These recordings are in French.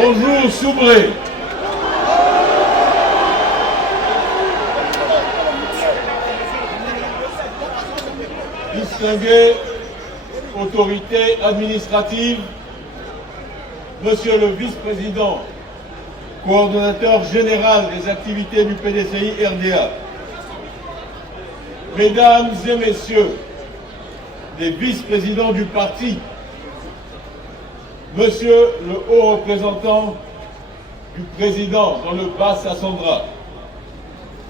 Bonjour Soubré. Distinguée autorité administrative, Monsieur le vice-président, coordonnateur général des activités du PDCI RDA, Mesdames et Messieurs les vice-présidents du parti, Monsieur le haut représentant du président dans le Bas-Sassandra,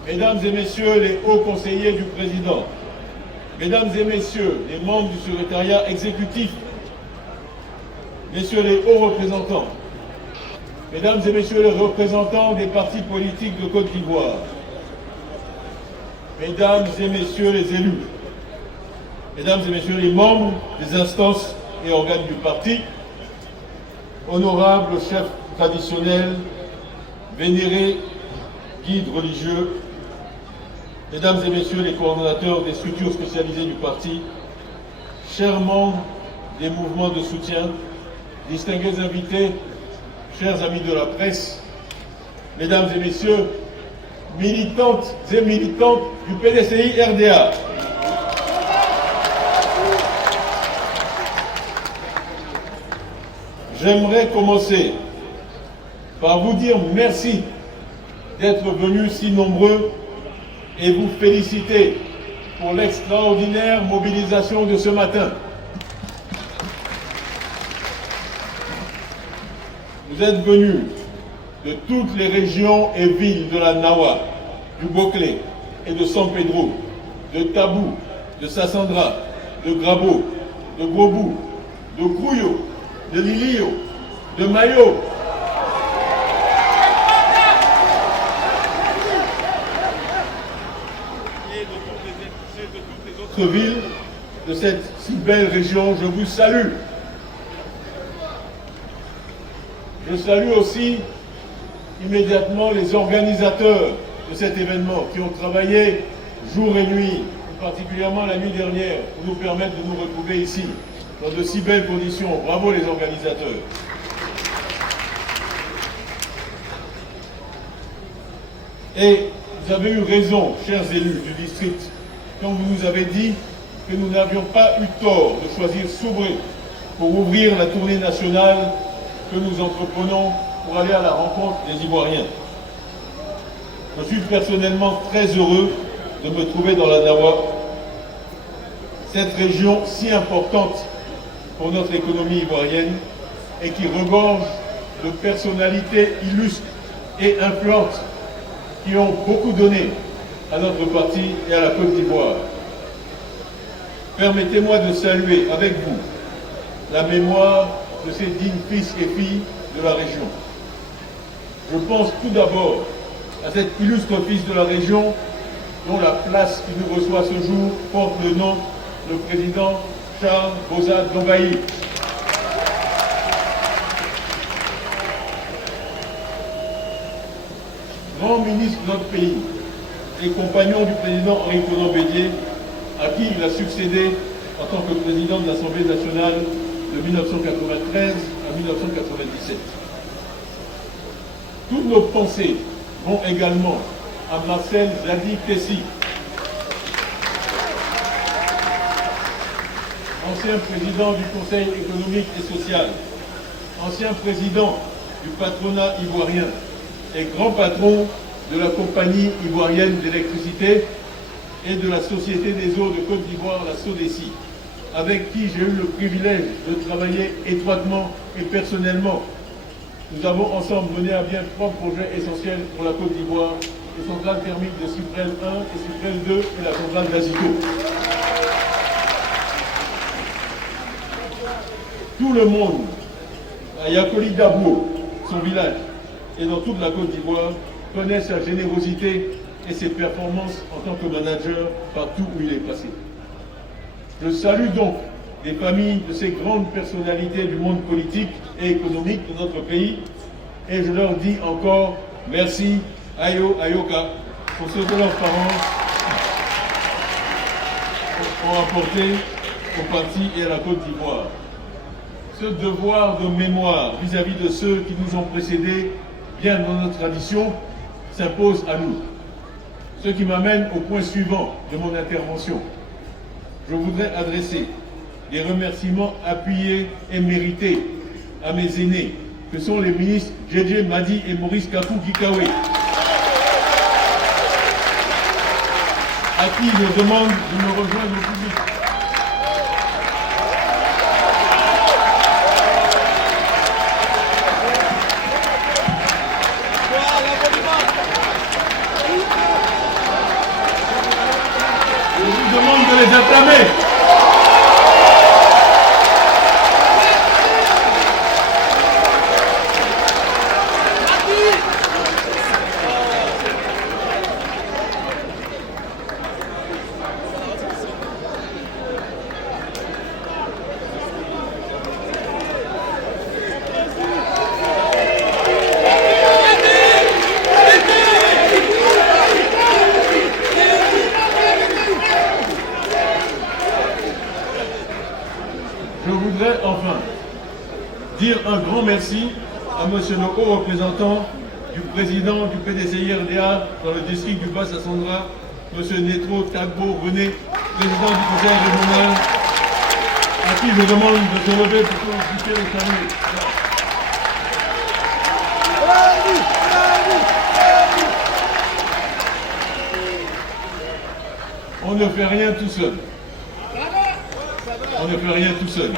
Mesdames et Messieurs les hauts conseillers du président, Mesdames et Messieurs les membres du secrétariat exécutif, Messieurs les hauts représentants, Mesdames et Messieurs les représentants des partis politiques de Côte d'Ivoire, Mesdames et Messieurs les élus, Mesdames et Messieurs les membres des instances et organes du parti, honorables chefs traditionnels, vénérés guides religieux, Mesdames et Messieurs les coordonnateurs des structures spécialisées du parti, chers membres des mouvements de soutien, distingués invités, chers amis de la presse, Mesdames et Messieurs, militantes et militants du PDCI RDA. J'aimerais commencer par vous dire merci d'être venus si nombreux et vous féliciter pour l'extraordinaire mobilisation de ce matin. Vous êtes venus de toutes les régions et villes de la Nawa, du Boclé et de San Pedro, de Tabou, de Sassandra, de Grabo, de Grobou, de Grouyo, de Lilio, de Mayo, et de toutes les autres villes de cette si belle région. Je vous salue. Je salue aussi immédiatement les organisateurs de cet événement qui ont travaillé jour et nuit, et particulièrement la nuit dernière, pour nous permettre de nous retrouver ici, dans de si belles conditions. Bravo les organisateurs. Et vous avez eu raison, chers élus du district, quand vous nous avez dit que nous n'avions pas eu tort de choisir Soubré pour ouvrir la tournée nationale que nous entreprenons pour aller à la rencontre des Ivoiriens. Je suis personnellement très heureux de me trouver dans la Nawa, cette région si importante pour notre économie ivoirienne et qui regorge de personnalités illustres et influentes qui ont beaucoup donné à notre parti et à la Côte d'Ivoire. Permettez-moi de saluer avec vous la mémoire de ces dignes fils et filles de la région. Je pense tout d'abord à cet illustre fils de la région dont la place qui nous reçoit ce jour porte le nom de président Charles Boza Dombaï. Grand ministre de notre pays et compagnon du président Henri Konan Bédié, à qui il a succédé en tant que président de l'Assemblée nationale de 1993 à 1997. Toutes nos pensées vont également à Marcel Zadi Tessi, ancien président du Conseil économique et social, ancien président du patronat ivoirien et grand patron de la compagnie ivoirienne d'électricité et de la Société des eaux de Côte d'Ivoire, la SODECI, avec qui j'ai eu le privilège de travailler étroitement et personnellement. Nous avons ensemble mené à bien 3 projets essentiels pour la Côte d'Ivoire, les centrales thermiques de Cyprel 1 et Cyprel 2 et la centrale d'Azito. Tout le monde, à Yakoli Dabou, son village, et dans toute la Côte d'Ivoire, connaît sa générosité et ses performances en tant que manager partout où il est passé. Je salue donc les familles de ces grandes personnalités du monde politique et économique de notre pays et je leur dis encore merci, Ayo Ayoka, pour ce que leurs parents ont apporté au parti et à la Côte d'Ivoire. ce devoir de mémoire vis-à-vis de ceux qui nous ont précédés, bien dans notre tradition, s'impose à nous. Ce qui m'amène au point suivant de mon intervention. Je voudrais adresser des remerciements appuyés et mérités à mes aînés, que sont les ministres JJ Madi et Maurice Kakou Gikawe, à qui je demande de me rejoindre au public. Je vous demande de les acclamer. Je voudrais enfin dire un grand merci à monsieur le haut représentant du président du PDCI-RDA dans le district du Bas-Sassandra, monsieur Netro Tagbo René, président du conseil régional, à qui je demande de se lever pour constituer le salut. On ne fait rien tout seul. On ne fait rien tout seul.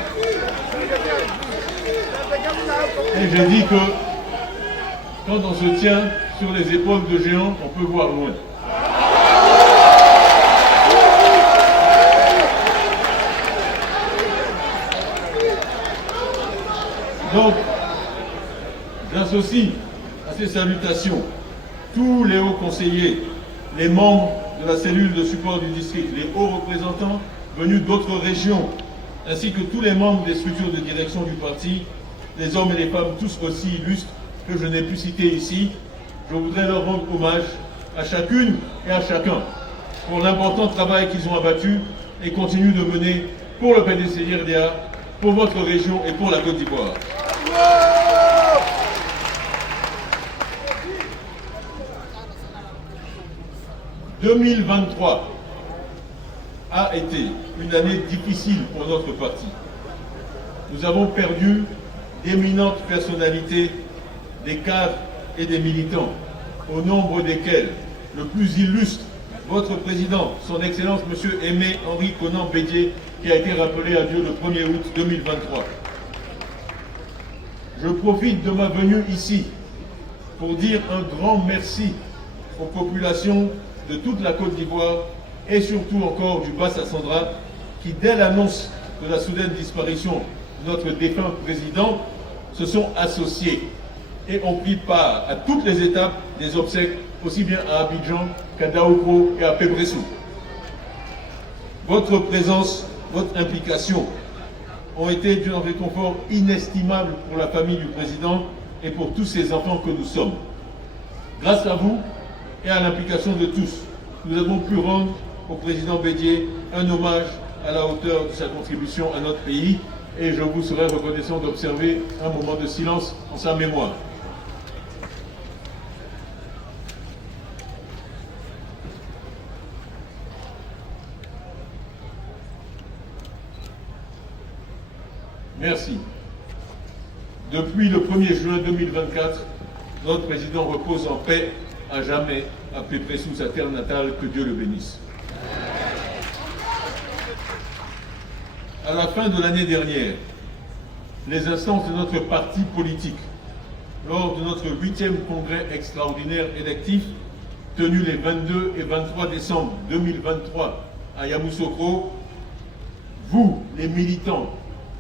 Et je dis que quand on se tient sur les épaules de géants, on peut voir loin. Donc, j'associe à ces salutations tous les hauts conseillers, les membres de la cellule de support du district, les hauts représentants venus d'autres régions, ainsi que tous les membres des structures de direction du parti, les hommes et les femmes tous aussi illustres que je n'ai pu citer ici. Je voudrais leur rendre hommage à chacune et à chacun pour l'important travail qu'ils ont abattu et continuent de mener pour le PDCI-RDA, pour votre région et pour la Côte d'Ivoire. « 2023 a été une année difficile pour notre parti. Nous avons perdu d'éminentes personnalités, des cadres et des militants, au nombre desquels le plus illustre, votre président, son Excellence M. Aimé Henri Konan Bédié, qui a été rappelé à Dieu le 1er août 2023. Je profite de ma venue ici pour dire un grand merci aux populations de toute la Côte d'Ivoire et surtout encore du Bas-Sassandra, qui dès l'annonce de la soudaine disparition de notre défunt président, se sont associés et ont pris part à toutes les étapes des obsèques, aussi bien à Abidjan qu'à Daoukro et à Pébressou. Votre présence, votre implication ont été d'un réconfort inestimable pour la famille du président et pour tous ces enfants que nous sommes. Grâce à vous et à l'implication de tous, nous avons pu rendre au président Bédié un hommage à la hauteur de sa contribution à notre pays, et je vous serai reconnaissant d'observer un moment de silence en sa mémoire. Merci. Depuis le 1er juin 2024, notre président repose en paix à jamais à Pébressou, sa terre natale, que Dieu le bénisse. À la fin de l'année dernière, les instances de notre parti politique, lors de notre 8e congrès extraordinaire électif, tenu les 22 et 23 décembre 2023 à Yamoussoukro, vous, les militants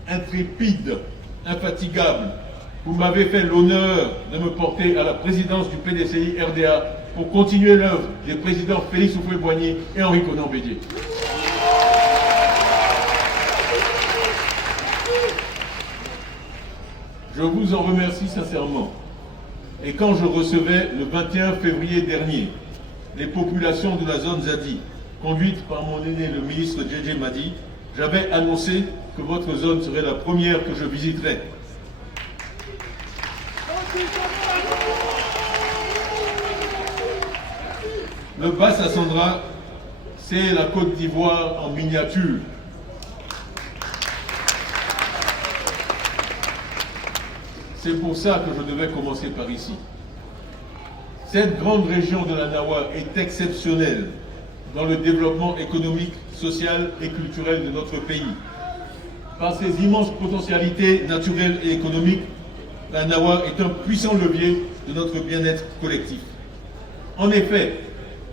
intrépides, infatigables, vous m'avez fait l'honneur de me porter à la présidence du PDCI-RDA pour continuer l'œuvre des présidents Félix Houphouët-Boigny et Henri Konan Bédié. Je vous en remercie sincèrement. Et quand je recevais le 21 février dernier les populations de la zone Zadi, conduites par mon aîné le ministre JJ Madi, j'avais annoncé que votre zone serait la première que je visiterais. Le Bas-Sassandra, c'est la Côte d'Ivoire en miniature. C'est pour ça que je devais commencer par ici. Cette grande région de la Nawa est exceptionnelle dans le développement économique, social et culturel de notre pays. Par ses immenses potentialités naturelles et économiques, la Nawa est un puissant levier de notre bien-être collectif. En effet,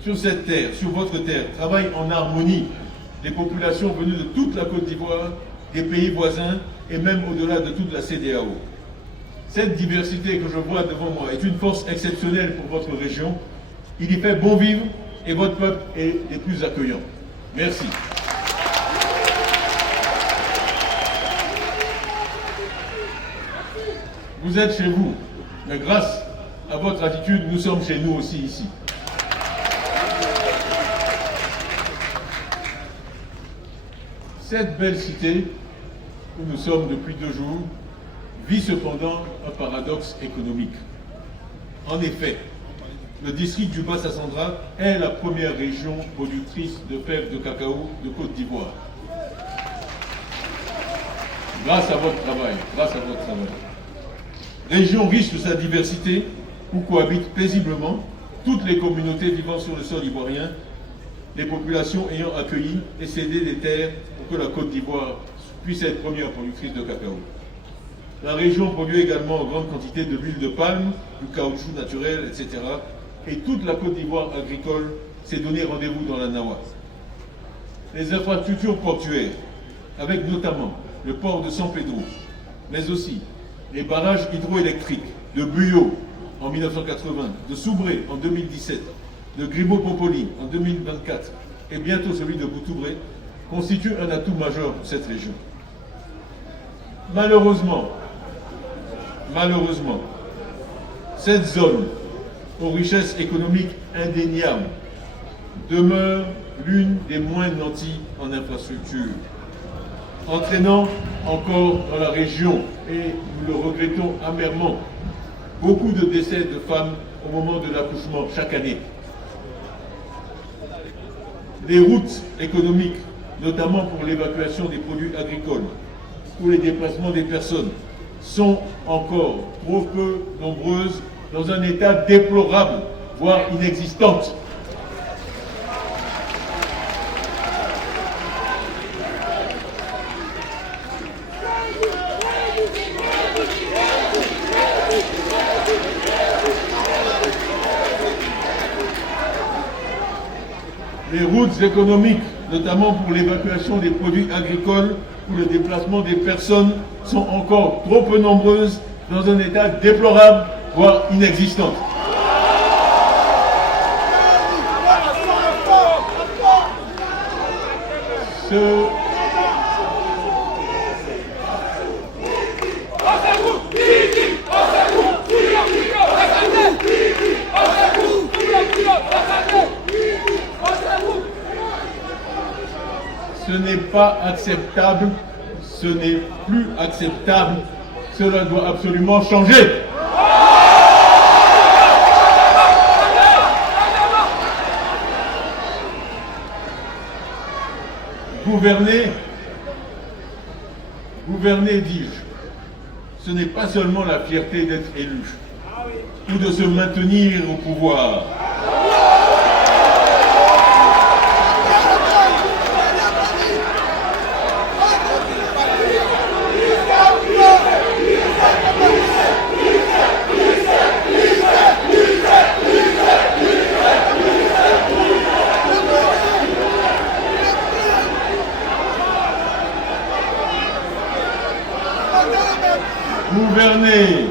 sur cette terre, sur votre terre, travaillent en harmonie les populations venues de toute la Côte d'Ivoire, des pays voisins et même au-delà de toute la CEDEAO. Cette diversité que je vois devant moi est une force exceptionnelle pour votre région. Il y fait bon vivre et votre peuple est des plus accueillants. Merci. Vous êtes chez vous, mais grâce à votre attitude, nous sommes chez nous aussi ici. Cette belle cité, où nous sommes depuis 2 jours, vit cependant un paradoxe économique. En effet, le district du Bas-Sassandra est la première région productrice de fèves de cacao de Côte d'Ivoire. Grâce à votre travail, Région riche de sa diversité, où cohabitent paisiblement toutes les communautés vivant sur le sol ivoirien, les populations ayant accueilli et cédé des terres pour que la Côte d'Ivoire puisse être première productrice de cacao. La région produit également en grande quantité de l'huile de palme, du caoutchouc naturel, etc. Et toute la Côte d'Ivoire agricole s'est donné rendez-vous dans la Nawa. Les infrastructures portuaires, avec notamment le port de San Pedro, mais aussi les barrages hydroélectriques de Buyo en 1980, de Soubré en 2017, de Gribo-Popoli en 2024 et bientôt celui de Boutoubré, constituent un atout majeur pour cette région. Malheureusement, cette zone, aux richesses économiques indéniables, demeure l'une des moins nanties en infrastructure, entraînant encore dans la région, et nous le regrettons amèrement, beaucoup de décès de femmes au moment de l'accouchement chaque année. Les routes économiques, notamment pour l'évacuation des produits agricoles ou les déplacements des personnes, sont encore trop peu nombreuses, dans un état déplorable, voire inexistante. Les routes économiques, notamment pour l'évacuation des produits agricoles ou le déplacement des personnes, sont encore trop peu nombreuses, dans un état déplorable, voire inexistante. Ce n'est pas acceptable, ce n'est plus acceptable, cela doit absolument changer. Gouverner, dis-je, ce n'est pas seulement la fierté d'être élu ou de se maintenir au pouvoir. Gouverner,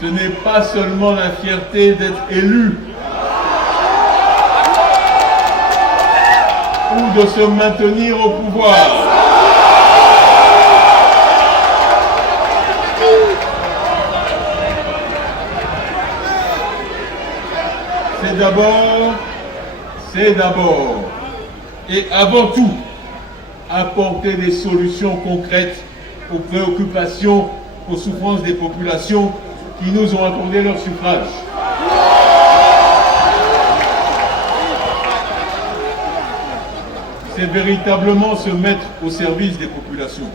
ce n'est pas seulement la fierté d'être élu ou de se maintenir au pouvoir. C'est d'abord et avant tout apporter des solutions concrètes aux préoccupations, aux souffrances des populations qui nous ont accordé leur suffrage. C'est véritablement se mettre au service des populations.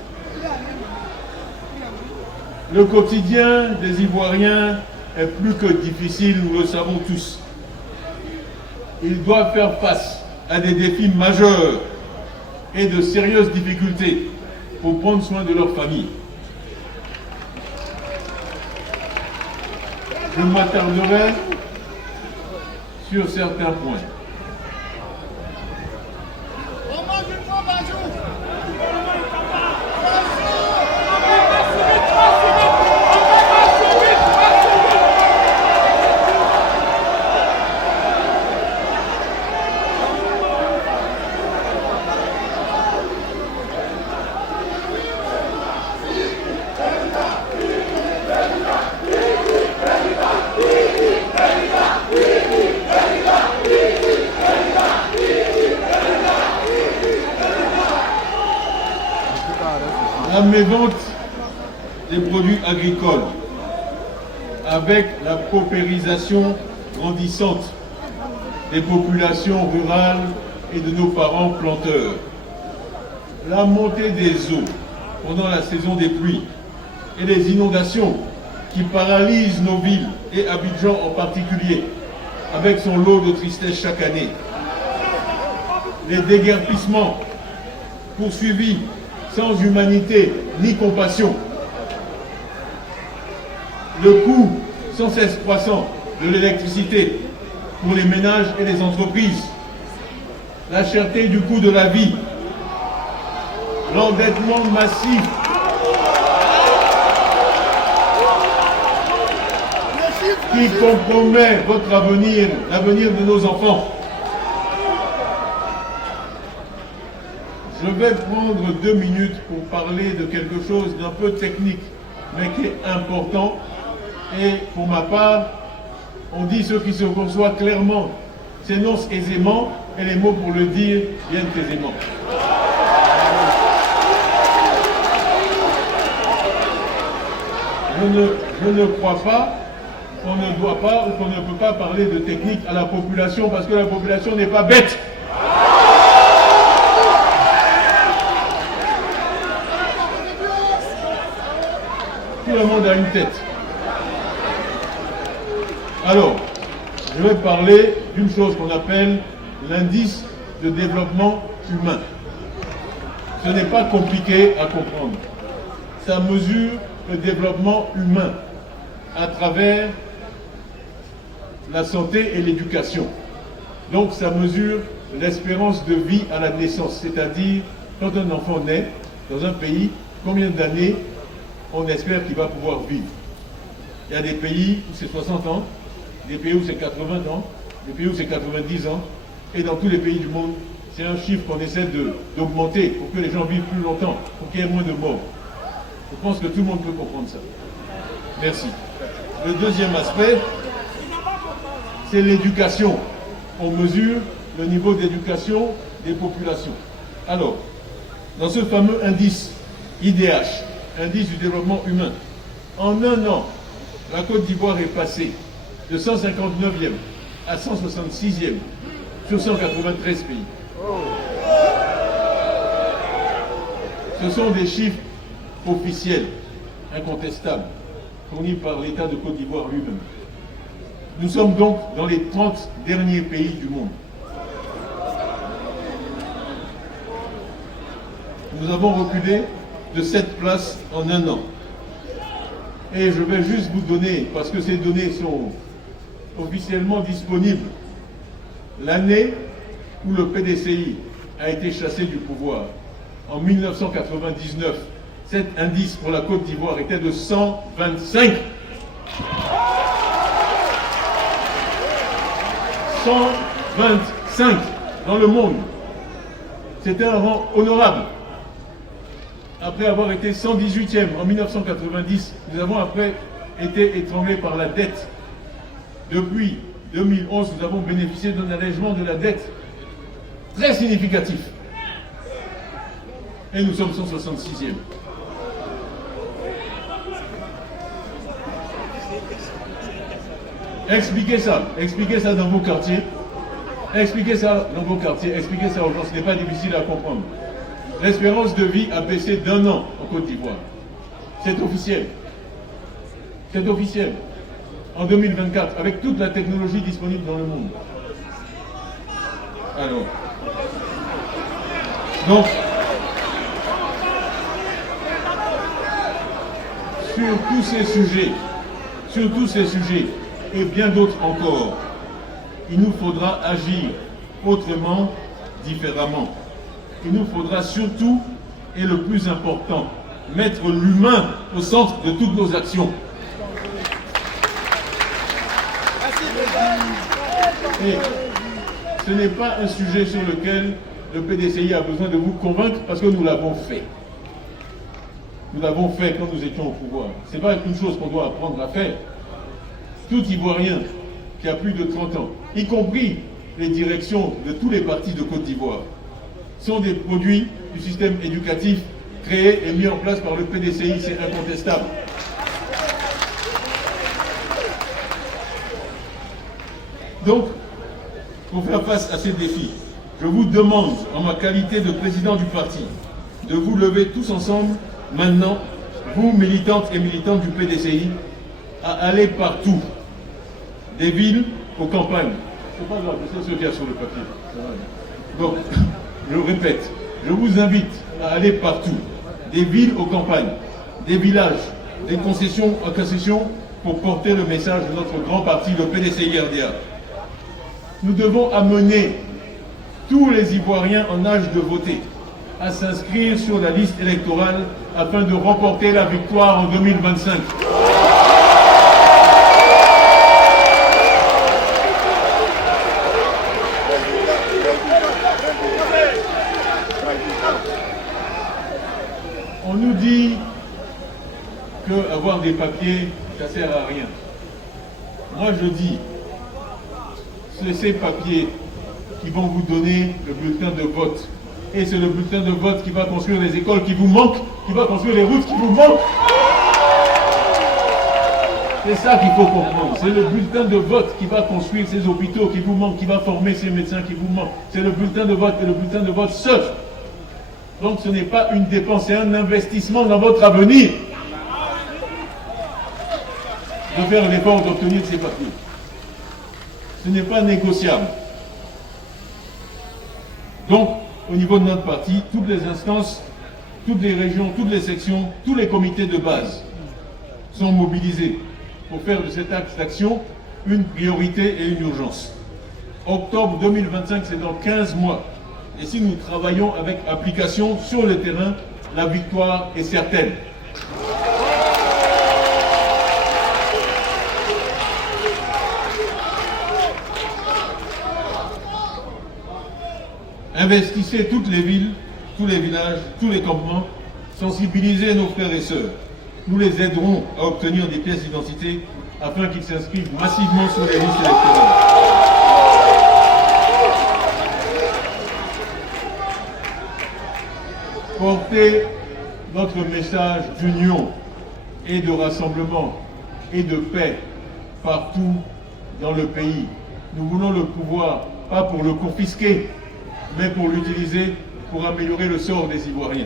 Le quotidien des Ivoiriens est plus que difficile, nous le savons tous. Ils doivent faire face à des défis majeurs et de sérieuses difficultés pour prendre soin de leur famille. Je m'attarderai sur certains points. La mévente des produits agricoles, avec la paupérisation grandissante des populations rurales et de nos parents planteurs, la montée des eaux pendant la saison des pluies et les inondations qui paralysent nos villes et Abidjan en particulier, avec son lot de tristesse chaque année, les déguerpissements poursuivis sans humanité ni compassion, le coût sans cesse croissant de l'électricité pour les ménages et les entreprises, la cherté du coût de la vie, l'endettement massif, qui compromet votre avenir, l'avenir de nos enfants. Je vais prendre 2 minutes pour parler de quelque chose d'un peu technique, mais qui est important. Et pour ma part, on dit ce qui se conçoit clairement s'énonce aisément, et les mots pour le dire viennent aisément. Je ne crois pas qu'on ne doit pas ou qu'on ne peut pas parler de technique à la population, parce que la population n'est pas bête. Tout le monde a une tête. Alors, je vais parler d'une chose qu'on appelle l'indice de développement humain. Ce n'est pas compliqué à comprendre. Ça mesure le développement humain à travers la santé et l'éducation. Donc ça mesure l'espérance de vie à la naissance, c'est-à-dire quand un enfant naît dans un pays, combien d'années on espère qu'il va pouvoir vivre. Il y a des pays où c'est 60 ans, des pays où c'est 80 ans, des pays où c'est 90 ans, et dans tous les pays du monde, c'est un chiffre qu'on essaie d'augmenter pour que les gens vivent plus longtemps, pour qu'il y ait moins de morts. Je pense que tout le monde peut comprendre ça. Merci. Le deuxième aspect, c'est l'éducation. On mesure le niveau d'éducation des populations. Alors, dans ce fameux indice IDH, indice du développement humain, en un an, la Côte d'Ivoire est passée de 159e à 166e sur 193 pays. Ce sont des chiffres officiels, incontestables, fournis par l'État de Côte d'Ivoire lui-même. Nous sommes donc dans les 30 derniers pays du monde. Nous avons reculé de 7 places en un an. Et je vais juste vous donner, parce que ces données sont officiellement disponibles, l'année où le PDCI a été chassé du pouvoir, en 1999, cet indice pour la Côte d'Ivoire était de 125. 125 dans le monde. C'était un rang honorable. Après avoir été 118e en 1990, nous avons après été étranglés par la dette. Depuis 2011, nous avons bénéficié d'un allègement de la dette très significatif. et nous sommes 166e. Expliquez ça dans vos quartiers. Expliquez ça dans vos quartiers, expliquez ça aux gens, ce n'est pas difficile à comprendre. L'espérance de vie a baissé d'1 an en Côte d'Ivoire. C'est officiel. C'est officiel. En 2024, avec toute la technologie disponible dans le monde. Alors, donc, sur tous ces sujets, et bien d'autres encore, il nous faudra agir autrement, différemment. Il nous faudra surtout, et le plus important, mettre l'humain au centre de toutes nos actions. Et ce n'est pas un sujet sur lequel le PDCI a besoin de vous convaincre parce que nous l'avons fait. Nous l'avons fait quand nous étions au pouvoir. Ce n'est pas une chose qu'on doit apprendre à faire. Tout Ivoirien qui a plus de 30 ans, y compris les directions de tous les partis de Côte d'Ivoire, sont des produits du système éducatif créé et mis en place par le PDCI, c'est incontestable. Donc, pour faire face à ces défis, je vous demande, en ma qualité de président du parti, de vous lever tous ensemble, maintenant, vous militantes et militants du PDCI, à aller partout, des villes aux campagnes. C'est pas grave, c'est ce qu'il y a sur le papier. Donc, je répète, je vous invite à aller partout, des villes aux campagnes, des villages, des concessions à concession, pour porter le message de notre grand parti, le PDCI-RDA. Nous devons amener tous les Ivoiriens en âge de voter à s'inscrire sur la liste électorale afin de remporter la victoire en 2025. On nous dit qu'avoir des papiers, ça ne sert à rien. Moi, je dis, c'est ces papiers qui vont vous donner le bulletin de vote. Et c'est le bulletin de vote qui va construire les écoles qui vous manquent, qui va construire les routes qui vous manquent. C'est ça qu'il faut comprendre. C'est le bulletin de vote qui va construire ces hôpitaux qui vous manquent, qui va former ces médecins qui vous manquent. C'est le bulletin de vote et le bulletin de vote seul. Donc ce n'est pas une dépense, c'est un investissement dans votre avenir. De faire l'effort d'obtenir ces papiers. Ce n'est pas négociable. Donc, au niveau de notre parti, toutes les instances, toutes les régions, toutes les sections, tous les comités de base sont mobilisés pour faire de cet axe d'action une priorité et une urgence. Octobre 2025, c'est dans 15 mois. Et si nous travaillons avec application sur le terrain, la victoire est certaine. Investissez toutes les villes, tous les villages, tous les campements, sensibilisez nos frères et sœurs. Nous les aiderons à obtenir des pièces d'identité afin qu'ils s'inscrivent massivement sur les listes électorales. Portez notre message d'union et de rassemblement et de paix partout dans le pays. Nous voulons le pouvoir, pas pour le confisquer, mais pour l'utiliser pour améliorer le sort des Ivoiriens.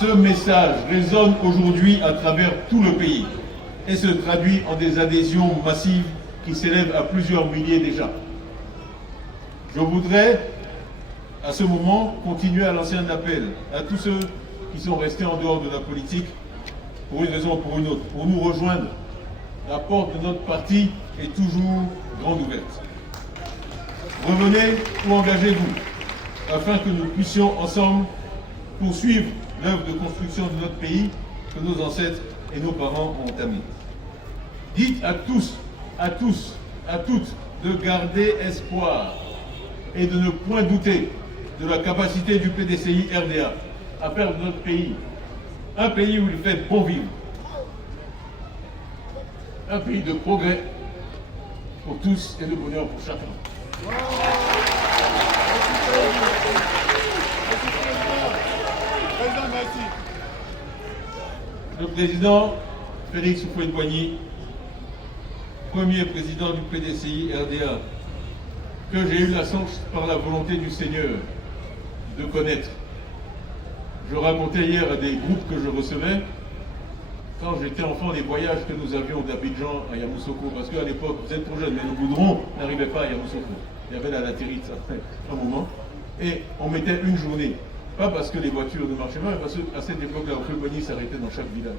Ce message résonne aujourd'hui à travers tout le pays et se traduit en des adhésions massives qui s'élèvent à plusieurs milliers déjà. Je voudrais, à ce moment, continuer à lancer un appel à tous ceux qui sont restés en dehors de la politique, pour une raison ou pour une autre, pour nous rejoindre. La porte de notre parti est toujours grande ouverte. Revenez ou engagez-vous, afin que nous puissions ensemble poursuivre l'œuvre de construction de notre pays que nos ancêtres et nos parents ont entamée. Dites à tous, à toutes, de garder espoir et de ne point douter de la capacité du PDCI-RDA à faire de notre pays un pays où il fait bon vivre, un pays de progrès pour tous et de bonheur pour chacun. Le président Félix Houphouët-Boigny, premier président du PDCI RDA, que j'ai eu la chance par la volonté du Seigneur de connaître. Je racontais hier à des groupes que je recevais, quand j'étais enfant, les voyages que nous avions d'Abidjan à Yamoussoukro, parce qu'à l'époque, vous êtes trop jeune, mais le goudron n'arrivait pas à Yamoussoukro. Il y avait la latérite après un moment, et on mettait une journée. Pas parce que les voitures ne marchaient pas, mais parce qu'à cette époque-là, Houphouët-Boigny s'arrêtait dans chaque village.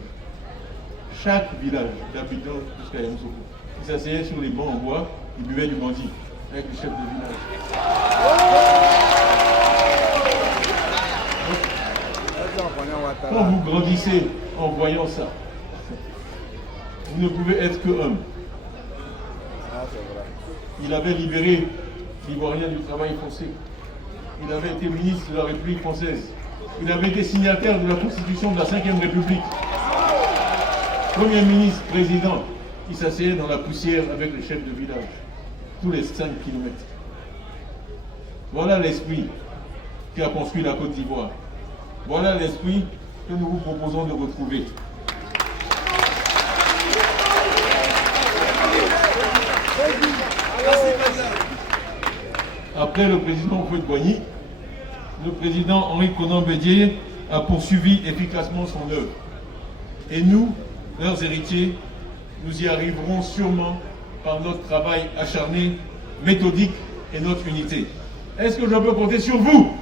Chaque village, d'Abidjan jusqu'à Yamoussoukro. Il s'asseyait sur les bancs en bois, il buvait du bandit avec le chef de village. Quand vous grandissez en voyant ça, vous ne pouvez être que homme. Il avait libéré l'Ivoirien du travail forcé. Il avait été ministre de la République française. Il avait été signataire de la Constitution de la Ve République. Premier ministre, président, il s'asseyait dans la poussière avec les chefs de village, tous les 5 kilomètres. Voilà l'esprit qui a construit la Côte d'Ivoire. Voilà l'esprit que nous vous proposons de retrouver. Après le président Houphouët-Boigny, le président Henri Konan Bédié a poursuivi efficacement son œuvre. Et nous, leurs héritiers, nous y arriverons sûrement par notre travail acharné, méthodique et notre unité. Est-ce que je peux compter sur vous?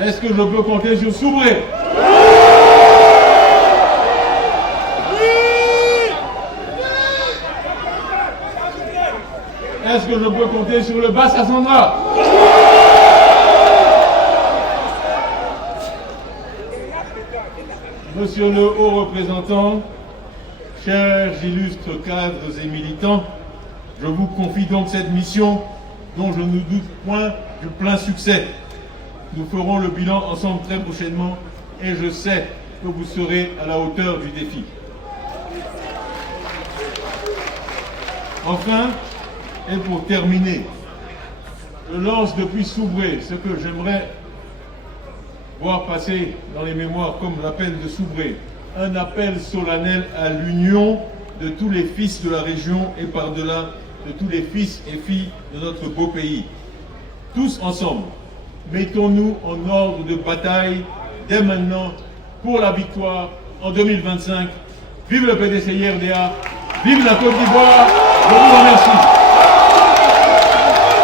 Est-ce que je peux compter sur Soubré? Est-ce que je peux compter sur le Basse Sandra? Monsieur le haut représentant, chers illustres cadres et militants, je vous confie donc cette mission dont je ne doute point du plein succès. Nous ferons le bilan ensemble très prochainement et je sais que vous serez à la hauteur du défi. Enfin, et pour terminer, je lance depuis Soubré ce que j'aimerais voir passer dans les mémoires comme l'appel de Soubré, un appel solennel à l'union de tous les fils de la région et par-delà de tous les fils et filles de notre beau pays. Tous ensemble, mettons-nous en ordre de bataille dès maintenant pour la victoire en 2025. Vive le PDCI RDA, vive la Côte d'Ivoire, je vous remercie.